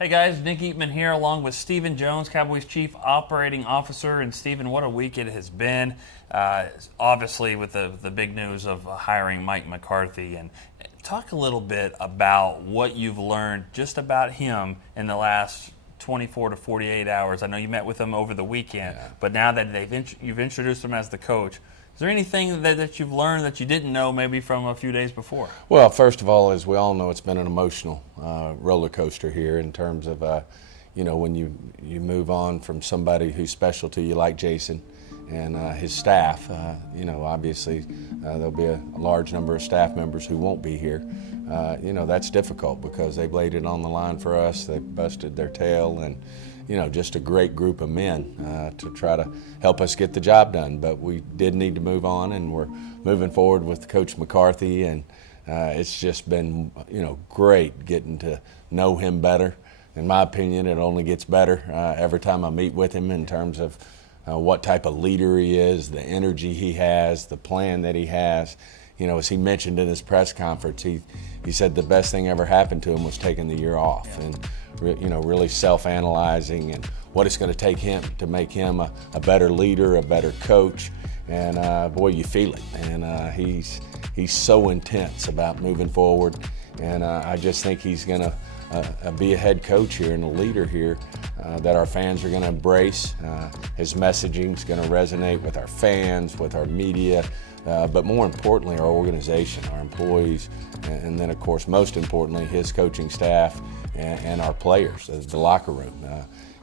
Hey guys, Nick Eatman here along with Stephen Jones, Cowboys Chief Operating Officer. And Stephen, what a week it has been. Obviously with the big news of hiring Mike McCarthy. And talk a little bit about what you've learned just about him in the last 24 to 48 hours. I know you met with him over the weekend, but now that you've introduced him as the coach, is there anything that you've learned that you didn't know maybe from a few days before? Well, first of all, as we all know, it's been an emotional roller coaster here in terms of, when you move on from somebody who's special to you like Jason and his staff. Obviously there'll be a large number of staff members who won't be here. That's difficult because they've laid it on the line for us. They've busted their tail and just a great group of men to try to help us get the job done. But we did need to move on, and we're moving forward with Coach McCarthy, and it's just been, great getting to know him better. In my opinion, it only gets better every time I meet with him in terms of what type of leader he is, the energy he has, the plan that he has. As he mentioned in his press conference, he said the best thing ever happened to him was taking the year off and, really self-analyzing and what it's going to take him to make him a better leader, a better coach. And, boy, you feel it. And he's so intense about moving forward. And I just think he's going to be a head coach here and a leader here that our fans are going to embrace. His messaging is going to resonate with our fans, with our media, but more importantly, our organization, our employees, and then, of course, most importantly, his coaching staff and our players, the locker room.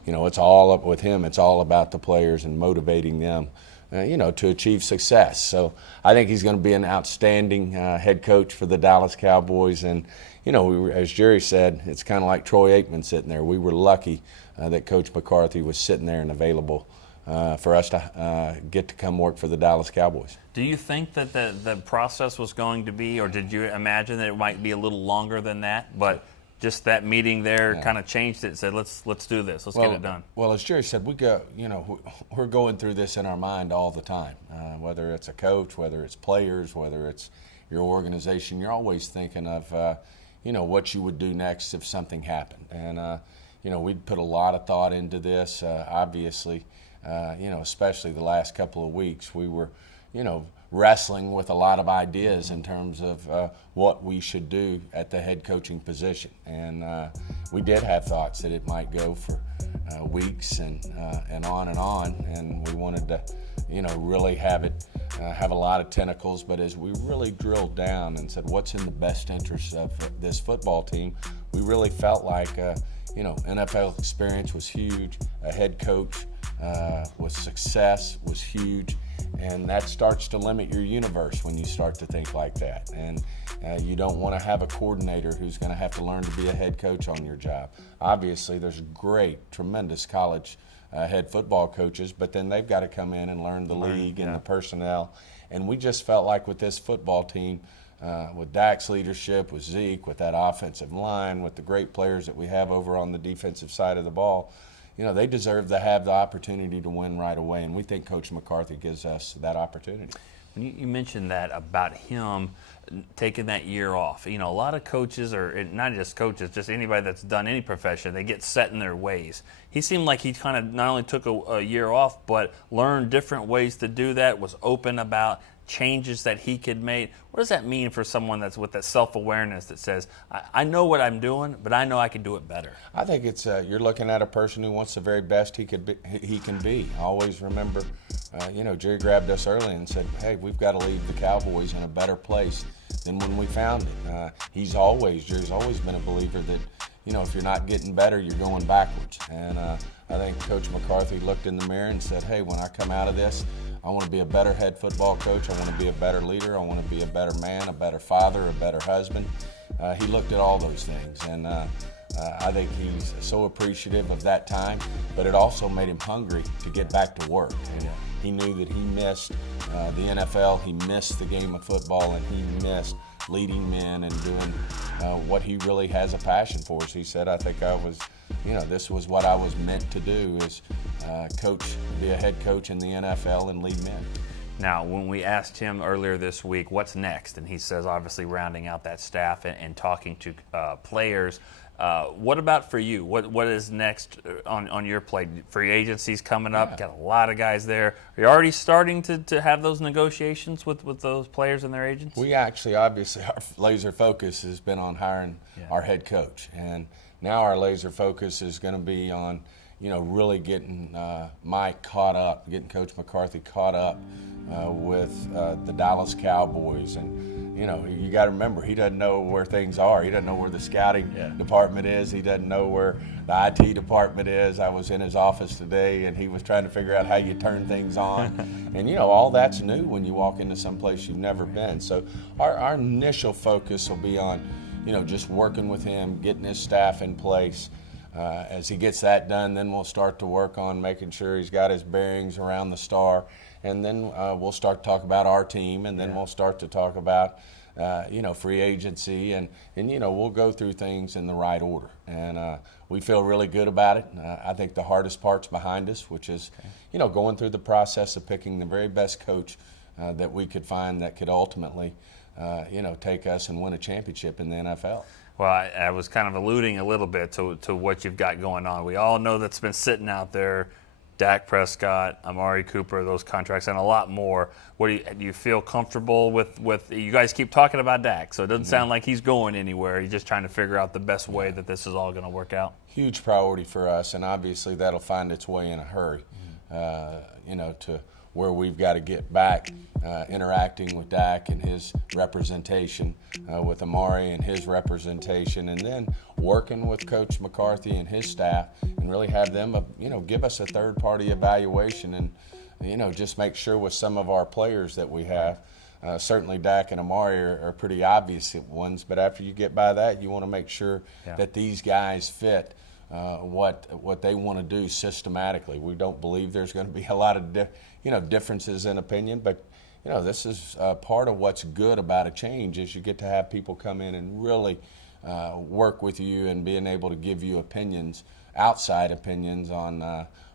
It's all up with him. It's all about the players and motivating them, to achieve success. So I think he's going to be an outstanding head coach for the Dallas Cowboys. And, as Jerry said, it's kind of like Troy Aikman sitting there. We were lucky that Coach McCarthy was sitting there and available for us to get to come work for the Dallas Cowboys. Do you think that the process was going to be, or did you imagine that it might be a little longer than that? But just that meeting there kind of changed it, said, let's do this, let's get it done. Well, as Jerry said, we're going through this in our mind all the time. Whether it's a coach, whether it's players, whether it's your organization, you're always thinking of, what you would do next if something happened. And, we'd put a lot of thought into this. Obviously, especially the last couple of weeks, we were, wrestling with a lot of ideas in terms of what we should do at the head coaching position. And we did have thoughts that it might go for weeks and on. And we wanted to, really have it have a lot of tentacles. But as we really drilled down and said, what's in the best interest of this football team, we really felt like, NFL experience was huge. A head coach with success was huge. And that starts to limit your universe when you start to think like that. And you don't want to have a coordinator who's going to have to learn to be a head coach on your job. Obviously, there's great, tremendous college head football coaches, but then they've got to come in and learn the league and the personnel. And we just felt like with this football team, with Dak's leadership, with Zeke, with that offensive line, with the great players that we have over on the defensive side of the ball, they deserve to have the opportunity to win right away, and we think Coach McCarthy gives us that opportunity. When you mentioned that about him taking that year off, a lot of coaches, or not just coaches, just anybody that's done any profession, they get set in their ways. He seemed like he kind of not only took a year off, but learned different ways to do that, was open about changes that he could make. What does that mean for someone that's with that self-awareness that says, I know what I'm doing, but I know I can do it better? I think it's you're looking at a person who wants the very best he can be. Always remember, Jerry grabbed us early and said, hey, we've got to leave the Cowboys in a better place than when we found it. Jerry's always been a believer that, if you're not getting better, you're going backwards. And I think Coach McCarthy looked in the mirror and said, hey, when I come out of this, I want to be a better head football coach. I want to be a better leader. I want to be a better man, a better father, a better husband. He looked at all those things, and I think he's so appreciative of that time, but it also made him hungry to get back to work. And he knew that he missed the NFL, he missed the game of football, and he missed leading men and doing what he really has a passion for. As he said, I think this was what I was meant to do, is be a head coach in the NFL and lead men. Now, when we asked him earlier this week, what's next? And he says, obviously, rounding out that staff and talking to players. What about for you? What is next on your plate? Free agency's coming up. Got a lot of guys there. Are you already starting to have those negotiations with those players and their agents? We actually, obviously, our laser focus has been on hiring our head coach. And now our laser focus is going to be on, really getting Mike caught up, getting Coach McCarthy caught up with the Dallas Cowboys. And, you got to remember, he doesn't know where things are. He doesn't know where the scouting department is. He doesn't know where the IT department is. I was in his office today, and he was trying to figure out how you turn things on. And, all that's new when you walk into some place you've never been. So our initial focus will be on, just working with him, getting his staff in place. As he gets that done, then we'll start to work on making sure he's got his bearings around the star. And then we'll start to talk about our team, and then we'll start to talk about, free agency. And we'll go through things in the right order. And we feel really good about it. I think the hardest part's behind us, which is, going through the process of picking the very best coach that we could find that could ultimately, take us and win a championship in the NFL. Well, I was kind of alluding a little bit to what you've got going on. We all know that's been sitting out there. Dak Prescott, Amari Cooper, those contracts, and a lot more. What do you feel comfortable with? You guys keep talking about Dak, so it doesn't sound like he's going anywhere. You're just trying to figure out the best way that this is all going to work out. Huge priority for us, and obviously that'll find its way in a hurry. To where we've got to get back interacting with Dak and his representation, with Amari and his representation, and then working with Coach McCarthy and his staff and really have them, give us a third-party evaluation and, just make sure with some of our players that we have. Certainly Dak and Amari are pretty obvious ones, but after you get by that, you want to make sure that these guys fit what they want to do systematically. We don't believe there's going to be a lot of differences in opinion, but this is part of what's good about a change is you get to have people come in and really work with you and being able to give you opinions, outside opinions on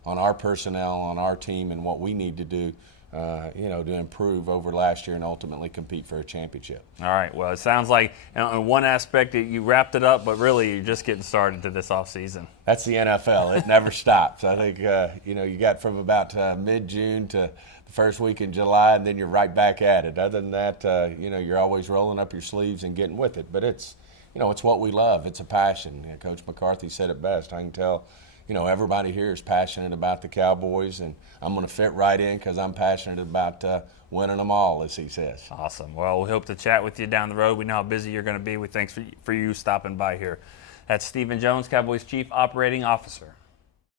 our personnel, on our team, and what we need to do. To improve over last year and ultimately compete for a championship. All right. Well, it sounds like in one aspect that you wrapped it up, but really you're just getting started to this offseason. That's the NFL. It never stops. I think, you got from about mid-June to the first week in July, and then you're right back at it. Other than that, you're always rolling up your sleeves and getting with it. But it's, it's what we love. It's a passion. Coach McCarthy said it best. I can tell everybody here is passionate about the Cowboys, and I'm going to fit right in because I'm passionate about winning them all, as he says. Awesome. Well, we hope to chat with you down the road. We know how busy you're going to be. We thanks for you stopping by here. That's Stephen Jones, Cowboys Chief Operating Officer.